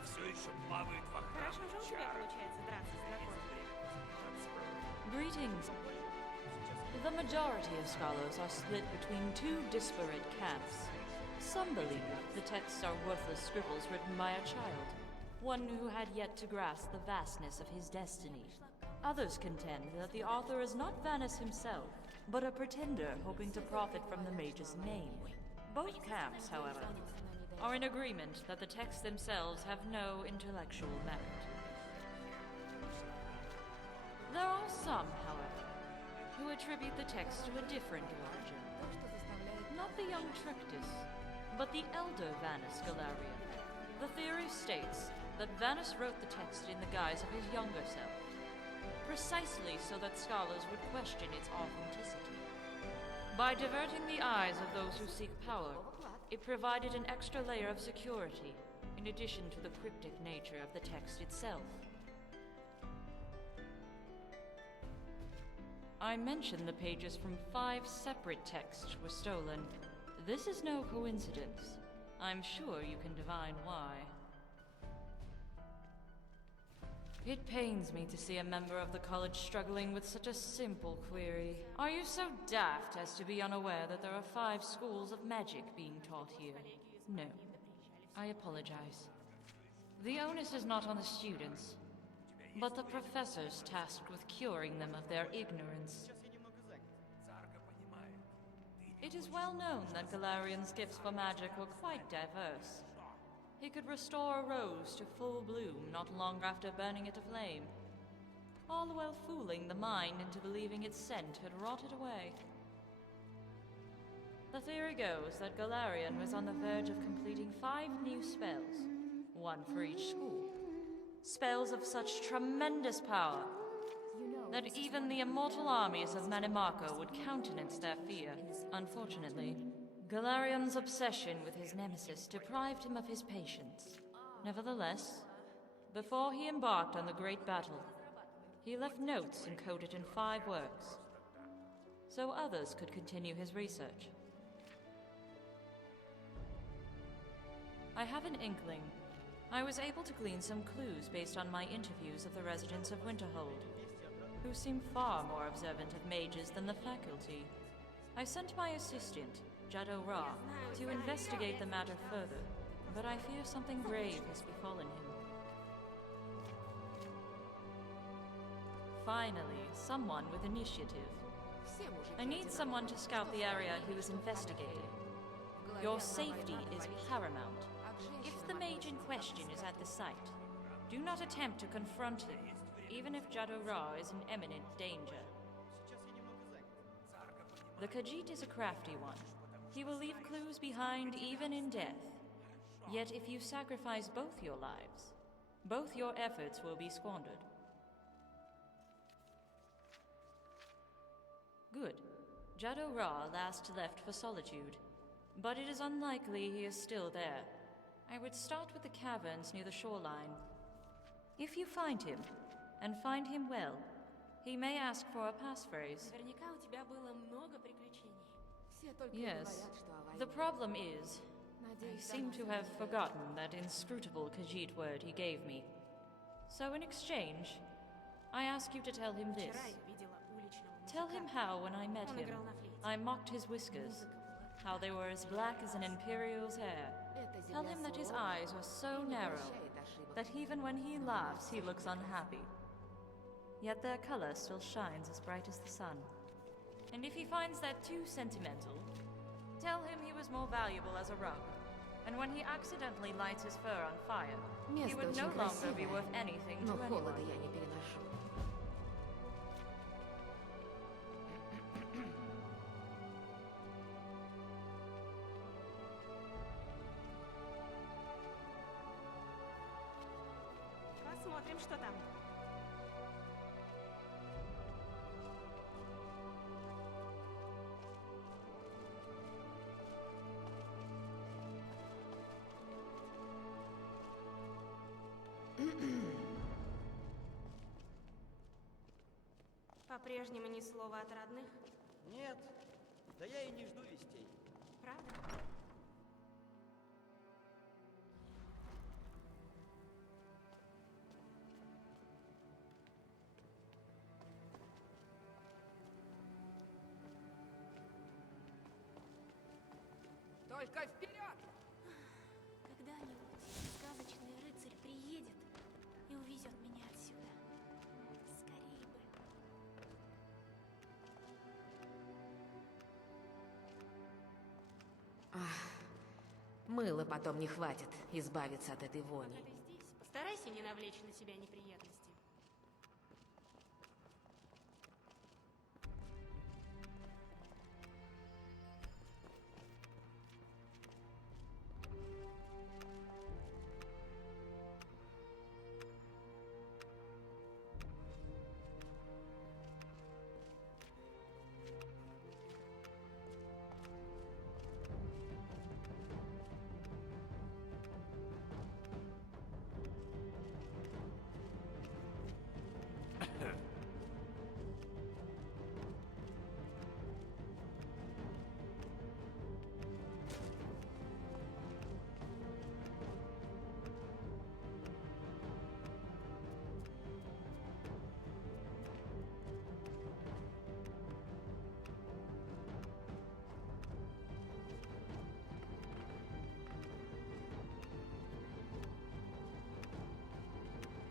Хорошо же у тебя получается драться с драконом. Greetings. The majority of scholars are split between two disparate camps. Some believe the texts are worthless scribbles written by a child, one who had yet to grasp the vastness of his destiny. Others contend that the author is not Vanus himself, but a pretender hoping to profit from the mage's name. Both camps, however, are in agreement that the texts themselves have no intellectual merit. There are some, however, who attribute the text to a different origin. Not the young Trictus, but the elder Vanus Galarian. The theory states that Vanus wrote the text in the guise of his younger self, precisely so that scholars would question its authenticity. By diverting the eyes of those who seek power, it provided an extra layer of security, in addition to the cryptic nature of the text itself. I mentioned the pages from 5 separate texts were stolen. This is no coincidence. I'm sure you can divine why. It pains me to see a member of the college struggling with such a simple query. Are you so daft as to be unaware that there are 5 schools of magic being taught here? No. I apologize. The onus is not on the students, but the professors tasked with curing them of their ignorance. It is well known that Galarian's gifts for magic were quite diverse. He could restore a rose to full bloom not long after burning it aflame, all the while fooling the mind into believing its scent had rotted away. The theory goes that Galarian was on the verge of completing 5 new spells, one for each school. Spells of such tremendous power that even the immortal armies of Manimarco would countenance their fear. Unfortunately, Galarian's obsession with his nemesis deprived him of his patience. Nevertheless, before he embarked on the great battle, he left notes encoded in 5 works, so others could continue his research. I have an inkling. I was able to glean some clues based on my interviews of the residents of Winterhold, who seem far more observant of mages than the faculty. I sent my assistant, Jado Ra, to investigate the matter further, but I fear something grave has befallen him. Finally, someone with initiative. I need someone to scout the area he was investigating. Your safety is paramount. If the mage in question is at the site, do not attempt to confront him, even if Jado Ra is in imminent danger. The Khajiit is a crafty one. He will leave clues behind even in death. Yet if you sacrifice both your lives, both your efforts will be squandered. Good. Jado Ra last left for Solitude, but it is unlikely he is still there. I would start with the caverns near the shoreline. If you find him, and find him well, he may ask for a passphrase. Yes. The problem is, I seem to have forgotten that inscrutable Khajiit word he gave me. So in exchange, I ask you to tell him this. Tell him how, when I met him, I mocked his whiskers, how they were as black as an Imperial's hair. Tell him that his eyes are so narrow that even when he laughs, he looks unhappy. Yet their color still shines as bright as the sun. And if he finds that too sentimental, tell him he was more valuable as a rug, and when he accidentally lights his fur on fire, he would no longer be worth anything to anyone. Посмотрим, что там. По-прежнему ни слова от родных? Нет, да я и не жду вестей. Правда? Только вперед! Когда-нибудь сказочный рыцарь приедет и увезет меня отсюда. Скорее бы. Мыла потом не хватит избавиться от этой вони. Пока ты здесь, постарайся не навлечь на себя неприятности.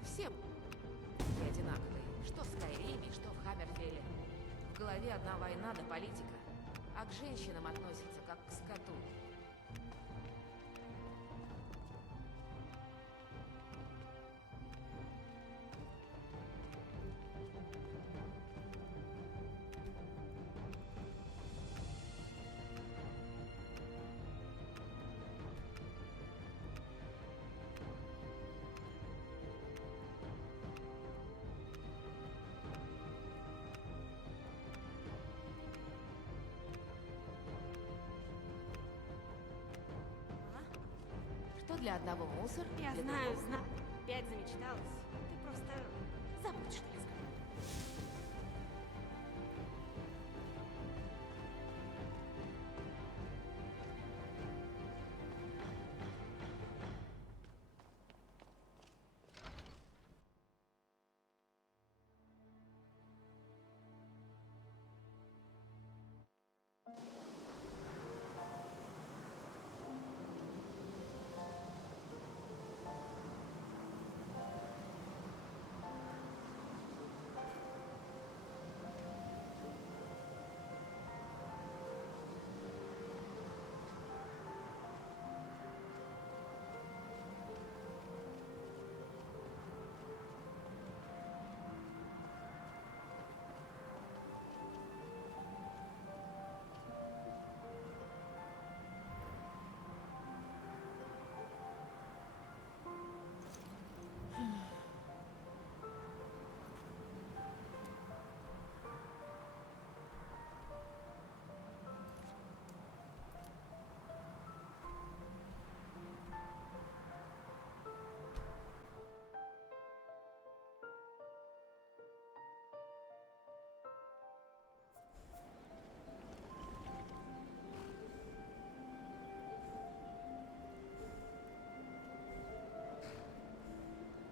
Все одинаковые. Что в Скайриме, что в Хаммерфелле. В голове одна война да политика. А к женщинам относятся как к скоту. Что для одного мусор, Я для знаю, другого знаю. Опять замечталась. Ты просто забудь, что я сказала.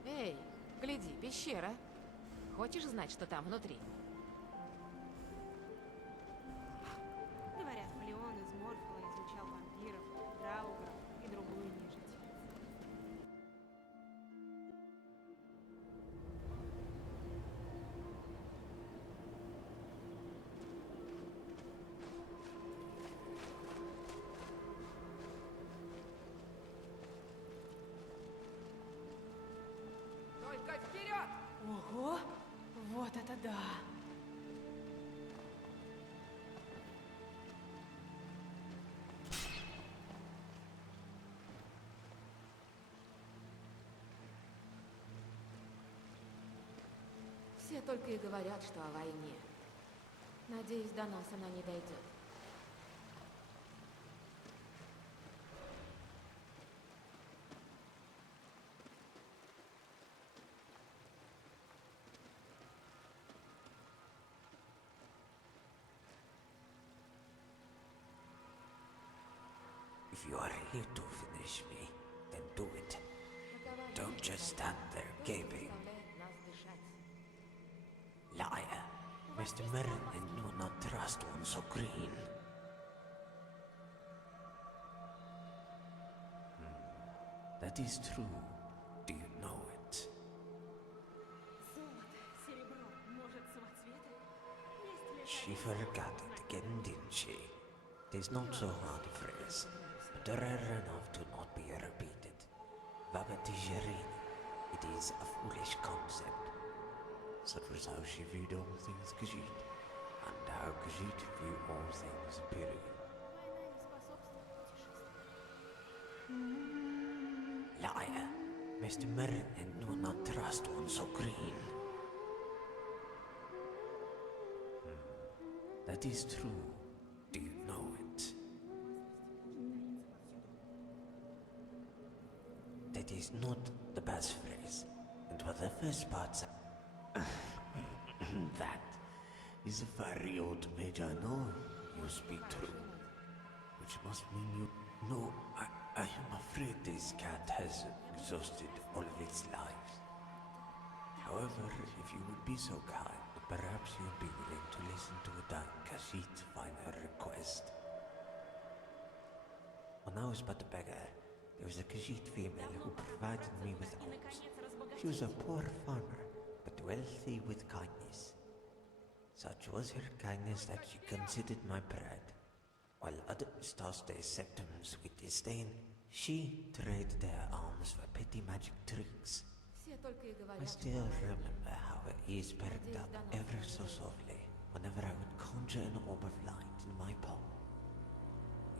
Эй, гляди, пещера. Хочешь знать, что там внутри? Говорят, Флеон из Морфола изучал вампиров, драугров и другую нежить. Только вперед! Ого! Вот это да! Все только и говорят, что о войне. Надеюсь, до нас она не дойдет. If you are here to finish me, then do it. Don't just stand there gaping. Liar. Mr. Merlin do not trust one so green. That is true. Do you know it? Золото, серебро, может, самоцветы? Есть ли She forgot it again, didn't she? It is not so hard a phrase, but rare enough to not be repeated. Vagatigerini. It is a foolish concept. Such was how she viewed all things Khajiit, and how Khajiit view all things period. Liar. Mr. Merrin do not trust one so green. That is true. Do you know it? That is not the best phrase. And for the first part, that is a very old mage, I know. You speak true. Which must mean you... No, I am afraid this cat has exhausted all of its lives. However, if you would be so kind, perhaps you would be willing to listen to a dying Khajiit's final request. When I was but a beggar, there was a Khajiit female who provided me with alms. She was a poor farmer, but wealthy with kindness. Such was her kindness that she considered my bread. While others tossed their sceptums with disdain, she traded their alms for petty magic tricks. Все только и I говорят, still remember how her ears perked up ever so softly whenever I would conjure an orb of light in my palm.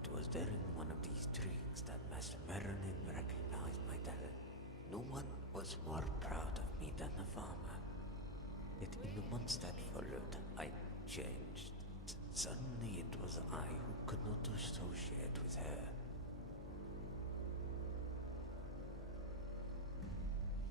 It was during one of these tricks that Master Merrin recognized my talent. No one was more proud of me than the farmer. Yet in the months that followed, I changed. Suddenly it was I who could not associate with her.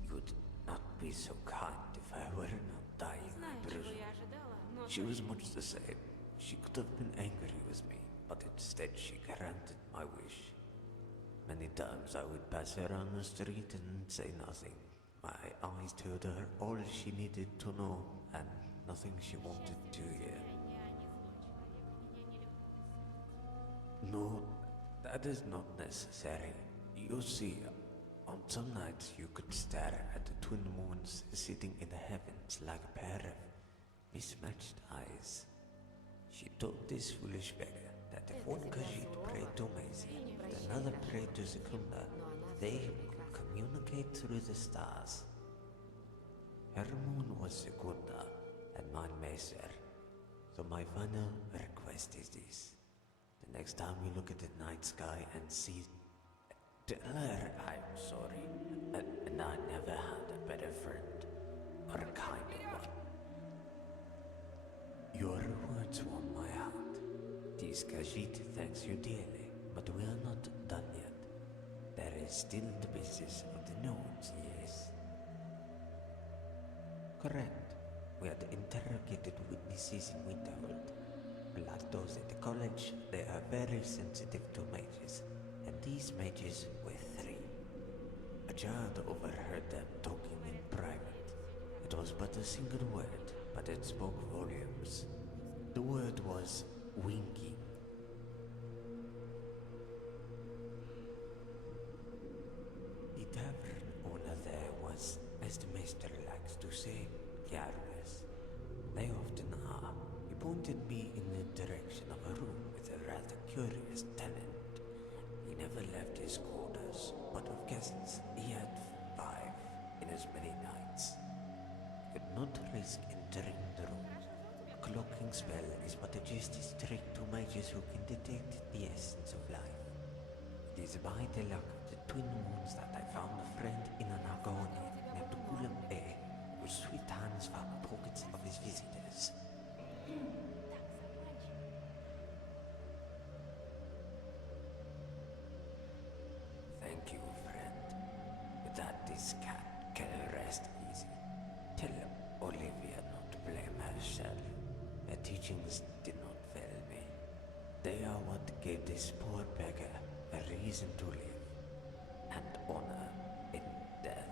You would not be so kind if I were not dying, I Знаю, чего presume. я ожидала, но... She was much the same. She could have been angry with me, but instead she granted my wish. Many times I would pass her on the street and say nothing. My eyes told her all she needed to know and nothing she wanted to hear. No, that is not necessary. You see, on some nights you could stare at the twin moons sitting in the heavens like a pair of mismatched eyes. She told this foolish beggar that if one Khajiit prayed to Maisie and another prayed to Secunda, they could communicate through the stars. Her moon was Secunda and mine Maiser. So my final request is this. The next time you look at the night sky and see... Tell her I'm sorry, and I never had a better friend, or a kinder one. Your words warm my heart. This Khajiit thanks you dearly, but we are not done yet. There is still the business of the nodes, yes? Correct. We had interrogated witnesses in Winterhold. Like those at the college, they are very sensitive to mages, and these mages were 3. A child overheard them talking in private. It was but a single word, but it spoke volumes. The word was winking. The tavern owner there was, as the master likes to say, careless. They often are. He pointed me in the direction of a room with a rather curious tenant. He never left his quarters, but of guests he had 5 in as many nights. He could not risk entering the room. A cloaking spell is but a justice trick to mages who can detect the essence of life. It is by the luck of the twin moons that I found a friend in an agony named Gulam A, whose sweet hands found the pockets of his visitors. Thank you, friend. With that, this cat can rest easy. Tell Olivia not to blame herself. Her teachings did not fail me. They are what gave this poor beggar a reason to live, and honor in death.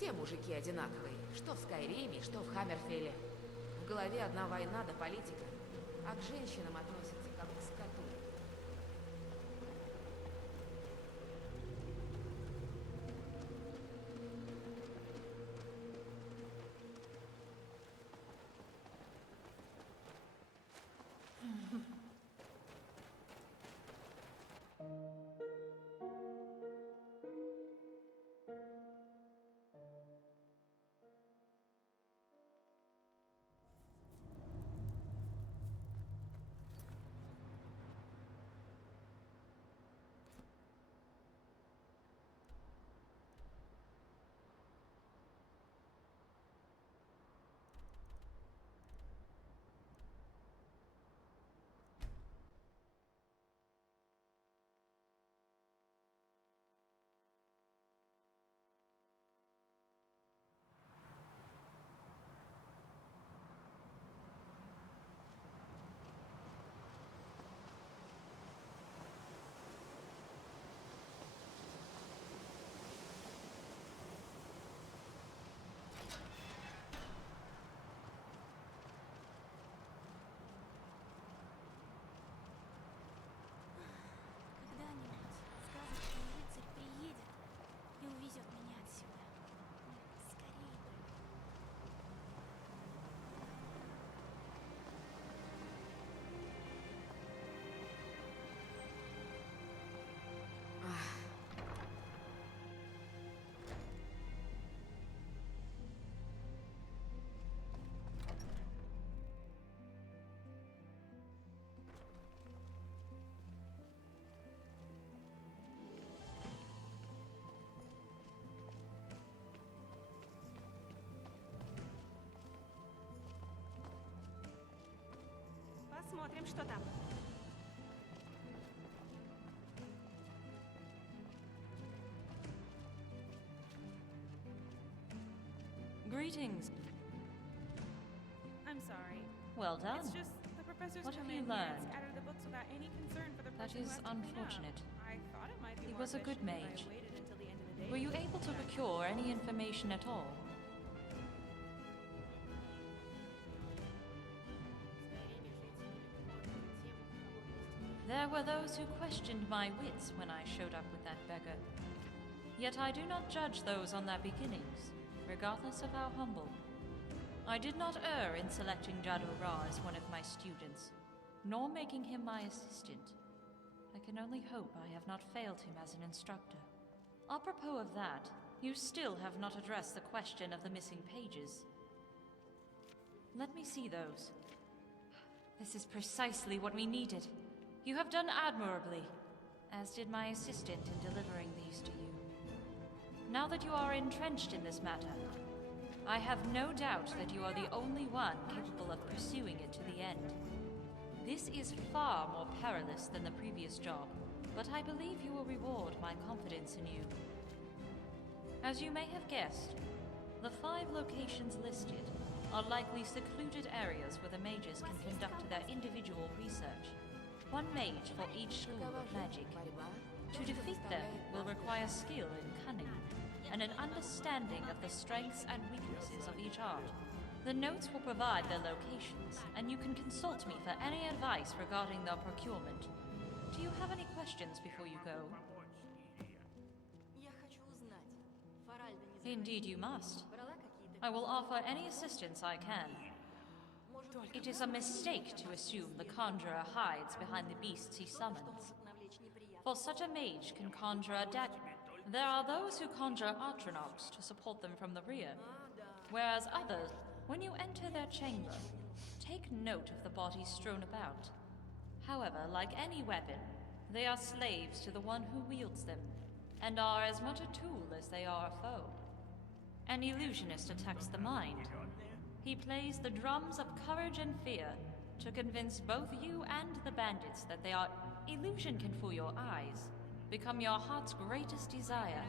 Все мужики одинаковые. Что в Скайриме, что в Хаммерфелле. В голове одна война да политика. А к женщинам относятся как к скоту. Когда-нибудь сказочный рыцарь приедет и увезет меня отсюда. Скорее бы. Посмотрим, что там. Greetings. I'm sorry. Well done. It's just the professors What have come you in here and learned? scatter the books without any concern for the That person who is has to clean up. unfortunate. I thought it might be He more was a good efficient if I mage. waited until the end of the day. Were you able to procure any information at all? There were those who questioned my wits when I showed up with that beggar. Yet I do not judge those on their beginnings, regardless of how humble. I did not err in selecting Jado Ra as one of my students, nor making him my assistant. I can only hope I have not failed him as an instructor. Apropos of that, you still have not addressed the question of the missing pages. Let me see those. This is precisely what we needed. You have done admirably, as did my assistant in delivering these to you. Now that you are entrenched in this matter, I have no doubt that you are the only one capable of pursuing it to the end. This is far more perilous than the previous job, but I believe you will reward my confidence in you. As you may have guessed, the 5 locations listed are likely secluded areas where the mages can conduct their individual research. 1 mage for each school of magic. To defeat them will require skill and cunning, and an understanding of the strengths and weaknesses of each art. The notes will provide their locations, and you can consult me for any advice regarding their procurement. Do you have any questions before you go? Indeed you must. I will offer any assistance I can. It is a mistake to assume the conjurer hides behind the beasts he summons. For such a mage can conjure a dagger. There are those who conjure Atronox to support them from the rear, whereas others, when you enter their chamber, take note of the bodies strewn about. However, like any weapon, they are slaves to the one who wields them, and are as much a tool as they are a foe. An illusionist attacks the mind. He plays the drums of courage and fear to convince both you and the bandits that they are. Illusion can fool your eyes, become your heart's greatest desire,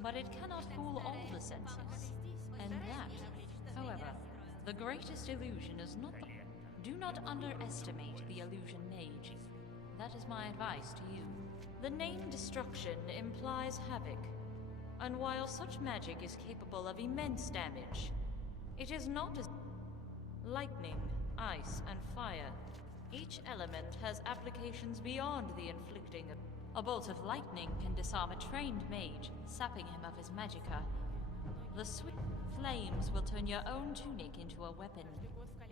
but it cannot fool all the senses. And that, however, the greatest illusion is not the... Do not underestimate the illusion mage. That is my advice to you. The name destruction implies havoc. And while such magic is capable of immense damage, it is not as lightning, ice, and fire. Each element has applications beyond the inflicting of. A bolt of lightning can disarm a trained mage, sapping him of his magicka. The swift flames will turn your own tunic into a weapon,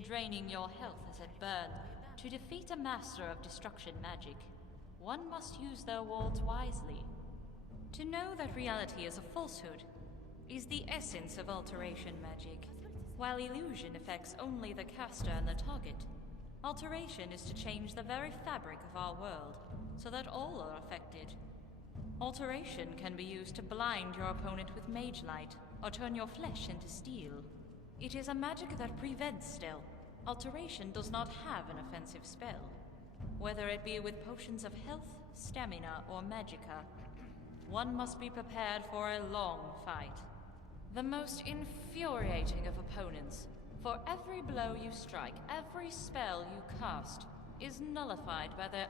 draining your health as it burns. To defeat a master of destruction magic, one must use their words wisely. To know that reality is a falsehood is the essence of alteration magic. While illusion affects only the caster and the target, alteration is to change the very fabric of our world, so that all are affected. Alteration can be used to blind your opponent with mage light, or turn your flesh into steel. It is a magic that prevents stealth. Alteration does not have an offensive spell. Whether it be with potions of health, stamina, or magicka, one must be prepared for a long fight. The most infuriating of opponents. For every blow you strike, every spell you cast is nullified by their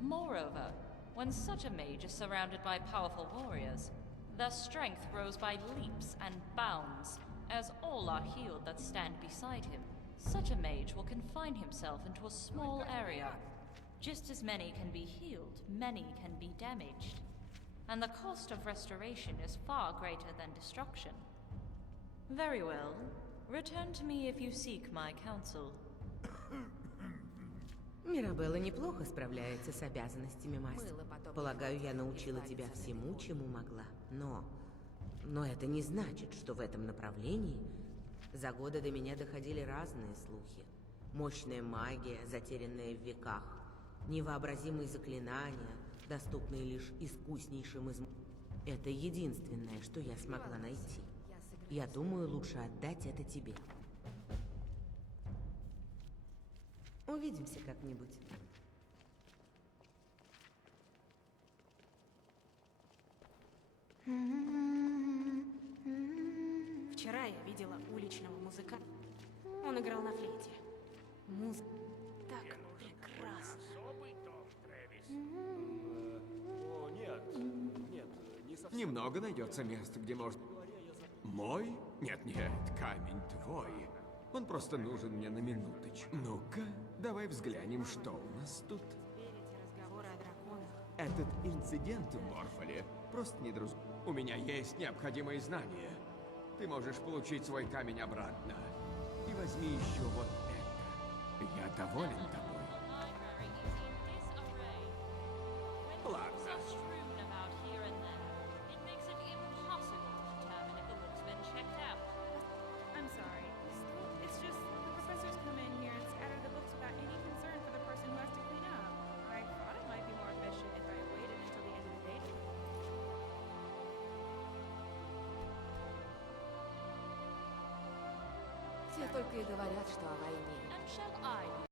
Moreover, when such a mage is surrounded by powerful warriors, their strength grows by leaps and bounds, as all are healed that stand beside him. Such a mage will confine himself into a small area. Just as many can be healed, many can be damaged. And the cost of restoration is far greater than destruction. Very well. Return to me if you seek my counsel. Мирабелла неплохо справляется с обязанностями мастера. Полагаю, я научила тебя всему, чему могла. Но это не значит, что в этом направлении за годы до меня доходили разные слухи. Мощная магия, затерянная в веках, невообразимые заклинания, доступные лишь искуснейшим из... Это единственное, что я смогла найти. Я думаю, лучше отдать это тебе. Увидимся как-нибудь. Вчера я видела уличного музыканта. Он играл на флейте. Музыка так прекрасна. О, нет, не совсем. Немного найдется мест, где можно... Мой? Нет, камень твой. Он просто нужен мне на минуточку. Ну-ка, давай взглянем, что у нас тут. Верите разговоры о драконах? Этот инцидент в Морфоле просто недоразумение. У меня есть необходимые знания. Ты можешь получить свой камень обратно. И возьми еще вот это. Я доволен тобой. Ладно. I'm sorry. It's just the professors come in here and scatter the books without any concern for the person who has to clean up. I thought it might be more efficient if I waited until the end of the day to... Все только и говорят, что о войне. And shall I